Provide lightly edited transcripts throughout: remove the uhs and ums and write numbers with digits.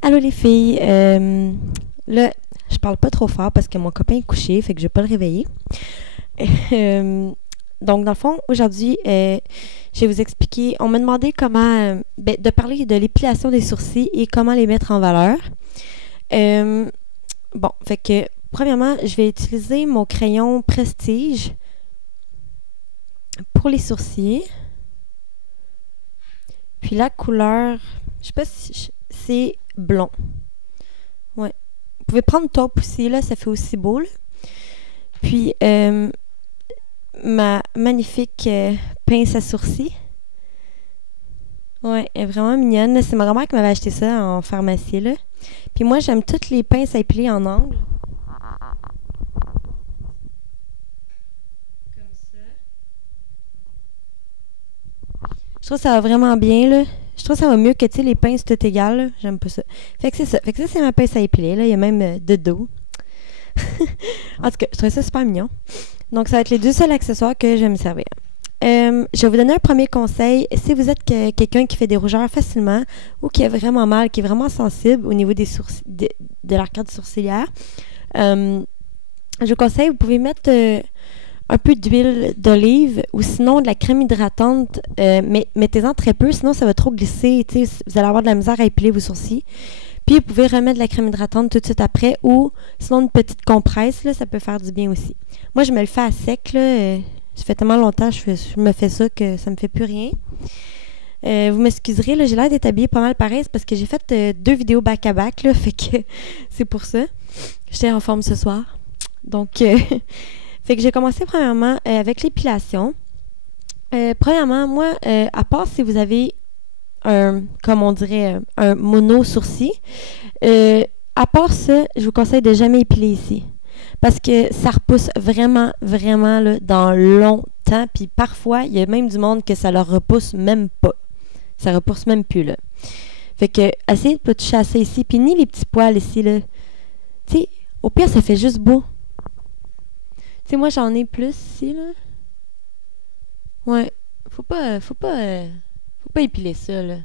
Allô les filles, là, je parle pas trop fort parce que mon copain est couché, fait que je vais pas le réveiller. Euh, donc, dans le fond, aujourd'hui, je vais vous expliquer. On m'a demandé comment, de parler de l'épilation des sourcils et comment les mettre en valeur. Euh, bon, fait que, premièrement, je vais utiliser mon crayon Prestige pour les sourcils. Puis la couleur, je sais pas si c'est blond. Ouais. Vous pouvez prendre taupe aussi, là, ça fait aussi beau, là. Puis, ma magnifique pince à sourcils. Ouais, elle est vraiment mignonne, là. C'est ma grand-mère qui m'avait acheté ça en pharmacie, là. Puis moi, j'aime toutes les pinces à épiler en angle. Comme ça. Je trouve que ça va vraiment bien, là. Je trouve que ça va mieux que, tu sais, les pinces toutes égales, là. J'aime pas ça. Fait que c'est ça. Fait que ça, c'est ma pince à épiler, là. Il y a même de dos. En tout cas, je trouve ça super mignon. Donc, ça va être les deux seuls accessoires que je vais me servir. Je vais vous donner un premier conseil. Si vous êtes quelqu'un qui fait des rougeurs facilement ou qui a vraiment mal, qui est vraiment sensible au niveau des sourcils, de l'arcade sourcilière, je vous conseille, vous pouvez mettre un peu d'huile d'olive ou sinon de la crème hydratante. Mais mettez-en très peu, sinon ça va trop glisser. Vous allez avoir de la misère à épiler vos sourcils. Puis vous pouvez remettre de la crème hydratante tout de suite après ou sinon une petite compresse, là, ça peut faire du bien aussi. Moi, je me le fais à sec, là. Ça fait tellement longtemps que je me fais ça que ça me fait plus rien. Vous m'excuserez, là, j'ai l'air d'être habillée pas mal pareil, c'est parce que j'ai fait deux vidéos back-à-back, là, fait que c'est pour ça. J'étais en forme ce soir. Donc, fait que j'ai commencé premièrement avec l'épilation. Premièrement, moi, à part si vous avez comme on dirait, un mono sourcil, à part ça, je vous conseille de jamais épiler ici. Parce que ça repousse vraiment, vraiment là, dans longtemps. Puis parfois, il y a même du monde que ça leur repousse même pas. Ça repousse même plus, là. Fait que, essayez de pas toucher à ça ici. Puis ni les petits poils ici, là. Tu sais, au pire, ça fait juste beau. Tu sais, moi, j'en ai plus ici, là. Ouais. Faut pas épiler ça, là.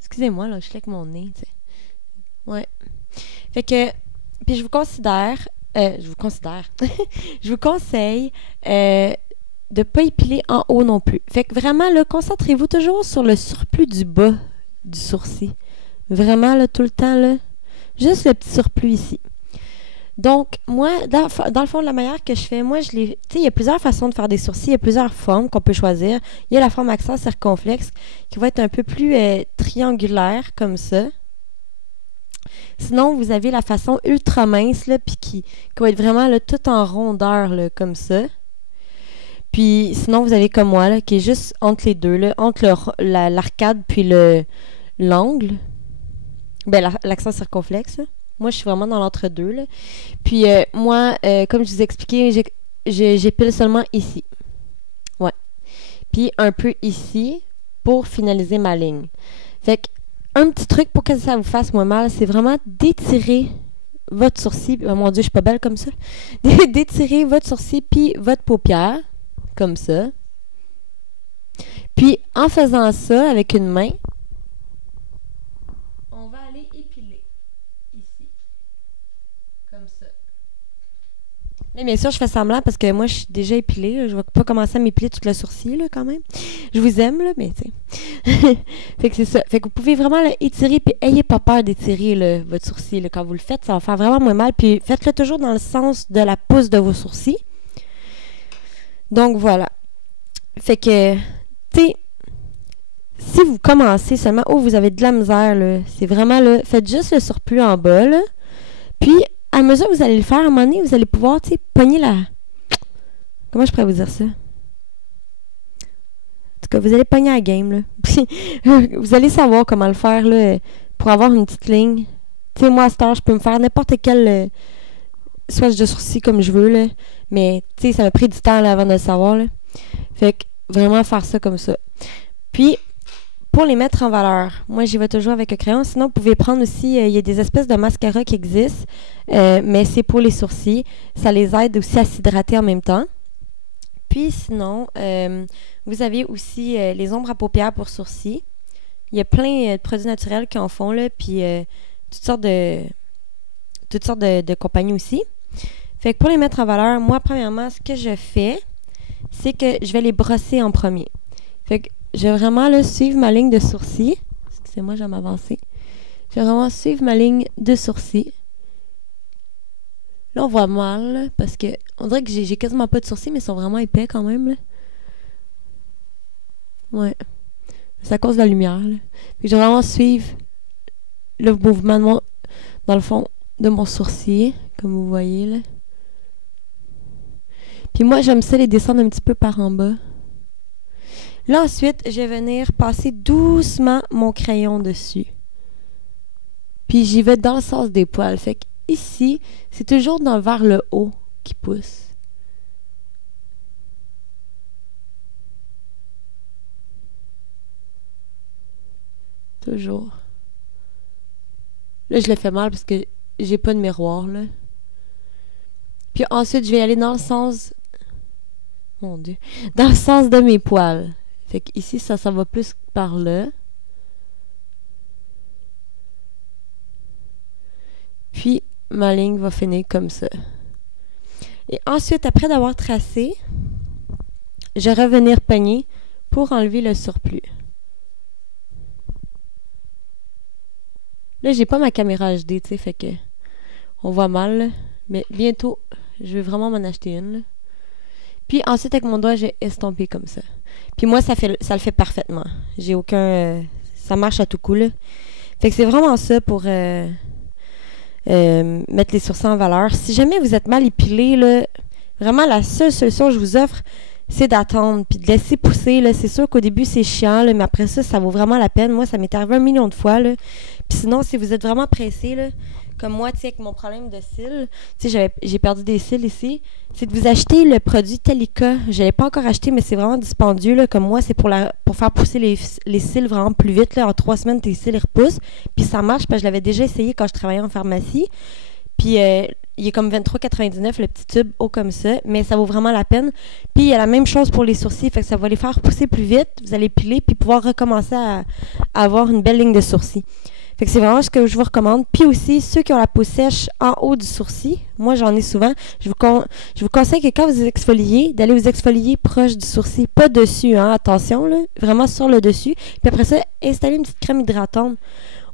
Excusez-moi, là, je suis avec mon nez, tu sais. Ouais. Fait que, puis je vous considère, je vous conseille de pas épiler en haut non plus. Fait que vraiment, là, concentrez-vous toujours sur le surplus du bas du sourcil. Vraiment, là, tout le temps, là, juste le petit surplus ici. Donc, moi, dans le fond, la manière que je fais, moi, tu sais, il y a plusieurs façons de faire des sourcils, il y a plusieurs formes qu'on peut choisir. Il y a la forme accent circonflexe qui va être un peu plus triangulaire, comme ça. Sinon, vous avez la façon ultra mince, là, puis qui va être vraiment là, tout en rondeur, là, comme ça. Puis sinon, vous avez comme moi, là, qui est juste entre les deux, là, entre l'arcade puis l'angle. Ben, l'accent circonflexe, là. Moi, je suis vraiment dans l'entre-deux, là. Puis moi, comme je vous ai expliqué, j'épile seulement ici. Ouais. Puis un peu ici pour finaliser ma ligne. Fait que un petit truc pour que ça vous fasse moins mal, c'est vraiment d'étirer votre sourcil. Oh mon Dieu, je suis pas belle comme ça. D'étirer votre sourcil puis votre paupière, comme ça. Puis, en faisant ça avec une main, on va aller épiler ici, comme ça. Là, bien sûr, je fais semblant parce que moi, je suis déjà épilée. Là. Je vais pas commencer à m'épiler tout le sourcil, là, quand même. Je vous aime, là, mais tu sais. Fait que c'est ça. Fait que vous pouvez vraiment là, étirer, puis ayez pas peur d'étirer là, votre sourcil. Là. Quand vous le faites, ça va faire vraiment moins mal. Puis faites-le toujours dans le sens de la pousse de vos sourcils. Donc, voilà. Fait que, tu sais, si vous commencez seulement, oh, vous avez de la misère, là, c'est vraiment, là, faites juste le surplus en bas, là. Puis, à mesure que vous allez le faire, à un moment donné, vous allez pouvoir, tu sais, pogner la... Comment je pourrais vous dire ça? En tout cas, vous allez pogner la game, là. Puis, vous allez savoir comment le faire, là, pour avoir une petite ligne. Tu sais, moi, à cette heure, je peux me faire n'importe quel swatch de sourcil comme je veux, là. Mais, tu sais, ça m'a pris du temps, là, avant de le savoir, là. Fait que, vraiment faire ça comme ça. Puis, pour les mettre en valeur, moi, j'y vais toujours avec un crayon. Sinon, vous pouvez prendre aussi, il y a des espèces de mascara qui existent, mais c'est pour les sourcils. Ça les aide aussi à s'hydrater en même temps. Puis sinon, vous avez aussi les ombres à paupières pour sourcils. Il y a plein de produits naturels qui en font, là, puis toutes sortes de compagnies aussi. Fait que pour les mettre en valeur, moi, premièrement, ce que je fais, c'est que je vais les brosser en premier. Fait que je vais vraiment là, suivre ma ligne de sourcils. Excusez-moi, je vais m'avancer. Je vais vraiment suivre ma ligne de sourcils. Là, on voit mal, là, parce que on dirait que j'ai quasiment pas de sourcils, mais ils sont vraiment épais quand même. Là. Ouais. C'est à cause de la lumière. Là. Puis je vais vraiment suivre le mouvement dans le fond de mon sourcil, comme vous voyez. Là. Puis moi, j'aime ça les descendre un petit peu par en bas. Là, ensuite, je vais venir passer doucement mon crayon dessus. Puis j'y vais dans le sens des poils. Fait que ici, c'est toujours vers le haut qui pousse. Toujours. Là, je le fais mal parce que j'ai pas de miroir, là. Puis ensuite, je vais aller dans le sens... Mon Dieu. Dans le sens de mes poils. Fait que ici, ça va plus par là. Puis, ma ligne va finir comme ça. Et ensuite, après d'avoir tracé, je vais revenir peigner pour enlever le surplus. Là, j'ai pas ma caméra HD, tu sais, fait que on voit mal, là. Mais bientôt, je vais vraiment m'en acheter une, là. Puis ensuite, avec mon doigt, j'ai estampé comme ça. Puis moi, ça le fait parfaitement. J'ai aucun... ça marche à tout coup, là. Fait que c'est vraiment ça pour mettre les sourcils en valeur. Si jamais vous êtes mal épilé, là, vraiment, la seule solution que je vous offre, c'est d'attendre puis de laisser pousser. Là. C'est sûr qu'au début, c'est chiant, là, mais après ça, ça vaut vraiment la peine. Moi, ça m'est arrivé 1 million de fois. Là. Puis sinon, si vous êtes vraiment pressé, là, comme moi, avec mon problème de cils, j'ai perdu des cils ici, c'est de vous acheter le produit Telica. Je ne l'ai pas encore acheté, mais c'est vraiment dispendieux. Là, comme moi, c'est pour faire pousser les cils vraiment plus vite. Là. En 3 semaines, tes cils ils repoussent. Puis ça marche, parce que je l'avais déjà essayé quand je travaillais en pharmacie. Puis il est comme 23,99 le petit tube haut comme ça, mais ça vaut vraiment la peine. Puis il y a la même chose pour les sourcils, fait que ça va les faire pousser plus vite, vous allez piler, puis pouvoir recommencer à avoir une belle ligne de sourcils. Fait que c'est vraiment ce que je vous recommande. Puis aussi, ceux qui ont la peau sèche en haut du sourcil, moi j'en ai souvent, je vous conseille que quand vous exfoliez, d'aller vous exfolier proche du sourcil, pas dessus, hein, attention, là, vraiment sur le dessus. Puis après ça, installez une petite crème hydratante.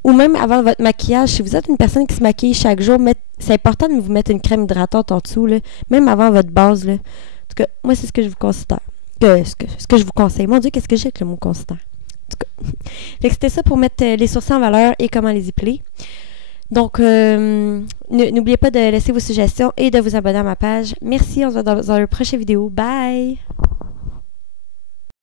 Ou même avant votre maquillage, si vous êtes une personne qui se maquille chaque jour, c'est important de vous mettre une crème hydratante en dessous, là, même avant votre base. Là. En tout cas, moi, c'est ce que je vous considère. Ce que je vous conseille. Mon Dieu, qu'est-ce que j'ai avec le mot considère? En tout cas. Fait que c'était ça pour mettre les sourcils en valeur et comment les épiler. Donc, n'oubliez pas de laisser vos suggestions et de vous abonner à ma page. Merci, on se voit dans une prochaine vidéo. Bye!